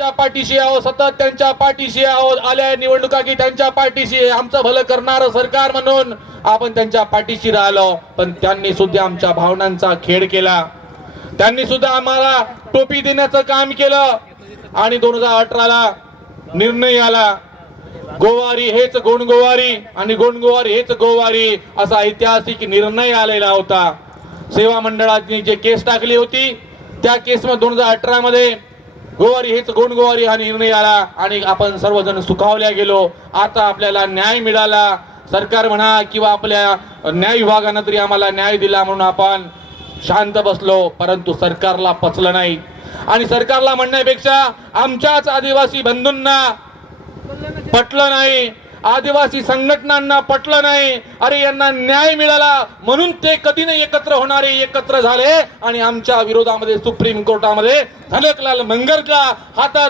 त्यांच्या पाठीशी आहो, सतत त्यांच्या पाठीशी आहो, आल्या निवडणुका की त्यांच्या पाठीशी आहे. आमचं भलं करणारं सरकार म्हणून आपण त्यांच्या पाठीशी राहिलो, पण त्यांनी सुद्धा आमच्या भावनांचा खेळ केला. त्यांनी सुद्धा आम्हाला टोपी देण्याचं काम केलं आणि 2018ला निर्णय आला, गोवारी हेच गोंडगोवारी आणि गोंडगोवारी हेच गोवारी, असा ऐतिहासिक निर्णय आलेला होता. सेवा मंडळाची जे केस टाकली होती त्या केसमध्ये 2018 गोवारी हेच गोंडगोवारी हा निर्णय आला आणि आपण सर्वजण सुखावल्या गेलो. आता आपल्याला न्याय मिळाला, सरकार म्हणा किंवा आपल्या न्याय विभागानं तरी आम्हाला न्याय दिला म्हणून आपण शांत बसलो. परंतु सरकारला पचलं नाही आणि सरकारला म्हणण्यापेक्षा आमच्याच आदिवासी बंधूंना पटलं नाही, आदिवासी संघटनांना पटलं नाही. अरे यांना न्याय मिळाला म्हणून ते कधी नाही एकत्र होणारे एकत्र झाले आणि आमच्या विरोधामध्ये सुप्रीम कोर्टामध्ये धनकलाल मंगरच्या हातात